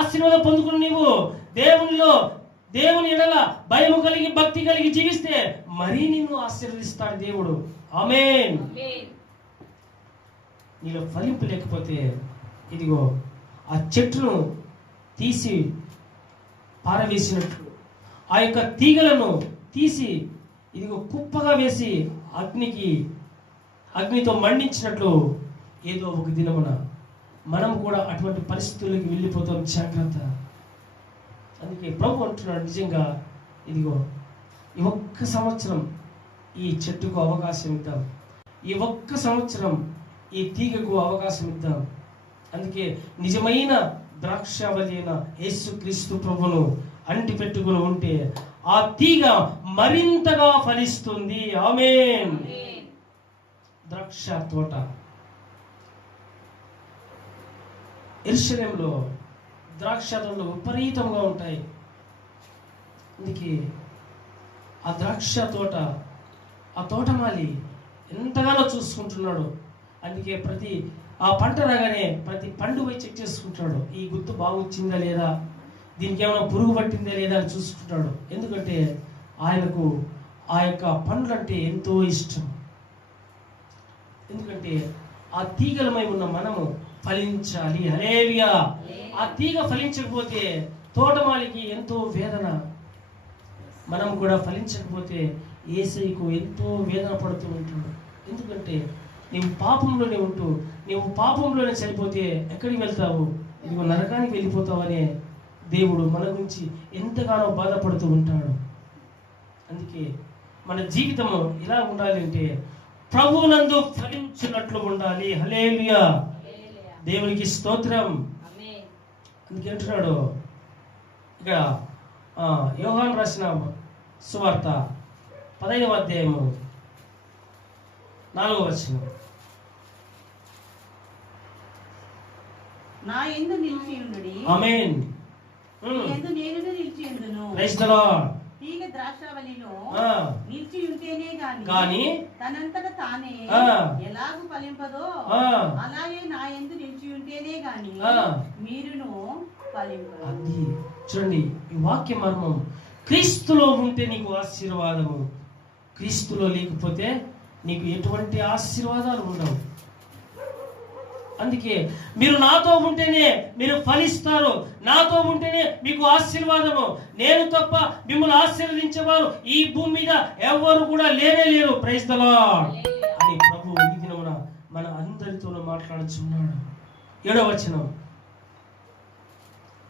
ఆశీర్వాదం పొందుకుని నీవు దేవునిలో దేవుని ఎడల భయము కలిగి భక్తి కలిగి జీవిస్తే మరీ నిన్ను ఆశీర్వదిస్తాడు దేవుడు. ఆమేన్. నీలో ఫలింపు లేకపోతే ఇదిగో ఆ చెట్టును తీసి పారవేసినట్లు ఆ యొక్క తీగలను తీసి ఇదిగో కుప్పగా వేసి అగ్నికి అగ్నితో మండించినట్లు ఏదో ఒక దినమున మనం కూడా అటువంటి పరిస్థితుల్లోకి వెళ్ళిపోతాం జాగ్రత్త. అందుకే ప్రభు అంటున్నాడు నిజంగా ఇదిగో ఈ ఒక్క సంవత్సరం ఈ చెట్టుకు అవకాశం ఇద్దాం. ఈ ఒక్క సంవత్సరం ఈ తీగకు అవకాశం ఇద్దాం. అందుకే నిజమైన ద్రాక్షావళి అయిన యేసు క్రీస్తు ప్రభును అంటి పెట్టుకుని ఉంటే ఆ తీగ మరింతగా ఫలిస్తుంది. ఆమేన్. ద్రాక్ష తోట. ఎరుషలేంలో ద్రాక్ష తోటలు విపరీతంగా ఉంటాయి. అందుకే ఆ ద్రాక్ష తోట ఆ తోటమాలి ఎంతగానో చూసుకుంటున్నాడు. అందుకే ప్రతి ఆ పంట రాగానే ప్రతి పండు పోయి చెక్ చేసుకుంటాడు ఈ గుత్తు బాగుచ్చిందా లేదా? దీనికి ఏమైనా పురుగు పట్టిందా లేదా అని చూసుకుంటాడు ఎందుకంటే ఆయనకు ఆ యొక్క పండ్లు అంటే ఎంతో ఇష్టం. ఎందుకంటే ఆ తీగలమై ఉన్న మనము ఫలించాలి. అరేవియా ఆ తీగ ఫలించకపోతే తోటమాలికి ఎంతో వేదన. మనం కూడా ఫలించకపోతే ఏసైకు ఎంతో వేదన పడుతూ ఉంటాడు ఎందుకంటే నీవు పాపంలోనే ఉంటూ నీవు పాపంలోనే చనిపోతే ఎక్కడికి వెళ్తావు? నువ్వు నరకానికి వెళ్ళిపోతావనే దేవుడు మన గురించి ఎంతగానో బాధపడుతూ ఉంటాడు. అందుకే మన జీవితము ఎలా ఉండాలి అంటే ప్రభువునందు ఫలించినట్లు ఉండాలి. హలేలుయా దేవునికి స్తోత్రం. అందుకే అంటున్నాడు ఇక్కడ ఆ, యోహాన్ రాసిన సువార్త పదైదవ అధ్యాయము నాలుగవ వచనం. నా ఎందు నిలిచి ఉండుడి. ఆమేన్. ఎందు నేను నిలిచి ఉండును. Praise the lord. తీగ ద్రాక్షావళిలో నిలిచి ఉంటేనే గాని కానీ తనంతట తానే. ఎలాగు ఫలింపదో అలాగే నా ఎందు నిలిచి ఉంటేనే గాని. మీరును ఫలింపరు. అది చూడండి ఈ వాక్య మర్మం. క్రీస్తులో ఉంటే నీకు ఆశీర్వాదము. క్రీస్తులో లేకపోతే నీకు ఎటువంటి ఆశీర్వాదాలు ఉండవు. అందుకే మీరు నాతో ఉంటేనే మీరు ఫలిస్తారు. నాతో ఉంటేనే మీకు ఆశీర్వాదము. నేను తప్ప మిమ్మల్ని ఆశీర్వదించేవారు ఈ భూమి మీద ఎవరు కూడా లేనే లేరు. ప్రైజ్ అని ప్రభు ఈ దినమున మన అందరితోనూ మాట్లాడుచున్నాడు. ఏడవచనం